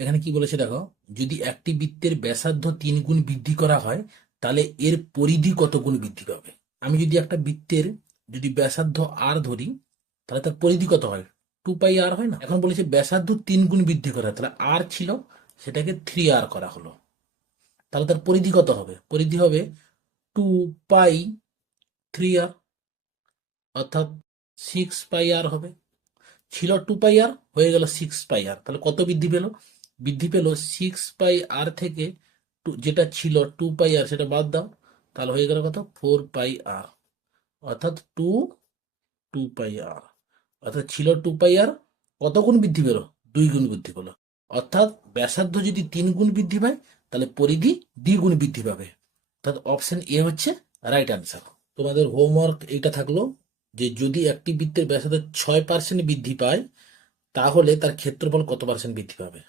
এখানে কি বলেছে দেখো, যদি একটি বৃত্তের ব্যাসার্ধ 3 গুণ বৃদ্ধি করা হয় তাহলে এর পরিধি কত গুণ বৃদ্ধি পাবে। আমি যদি একটা বৃত্তের যদি ব্যাসার্ধ আর ধরি তাহলে তার পরিধি কত হয়, 2πr হয় না। এখন বলেছে ব্যাসার্ধ 3 গুণ বৃদ্ধি করা হয়, তাহলে আর ছিল সেটাকে 3r করা হলো, তাহলে তার পরিধি কত হবে, পরিধি হবে 2π3r, অর্থাৎ 6πr হবে। ছিল 2πr, হয়ে গেল 6πr, তাহলে কত বৃদ্ধি পেল, বৃদ্ধি পেল 6πr থেকে যেটা ছিল 2πr সেটা বাদ দাও, তাহলে হয়ে গেল কত, 4πr, অর্থাৎ 2πr, অর্থাৎ ছিল 2πr, কত গুণ বৃদ্ধি পেল, 2 গুণ বৃদ্ধি পেল। অর্থাৎ ব্যাসার্ধ যদি 3 গুণ বৃদ্ধি পায় তাহলে পরিধি 2 গুণ বৃদ্ধি পাবে। অর্থাৎ অপশন এ হচ্ছে রাইট অ্যান্সার। তোমাদের হোমওয়ার্ক এইটা থাকলো যে যদি একটি বৃত্তের ব্যাসার্ধ 6% বৃদ্ধি পায় তাহলে তার ক্ষেত্রফল কত পার্সেন্ট বৃদ্ধি পাবে।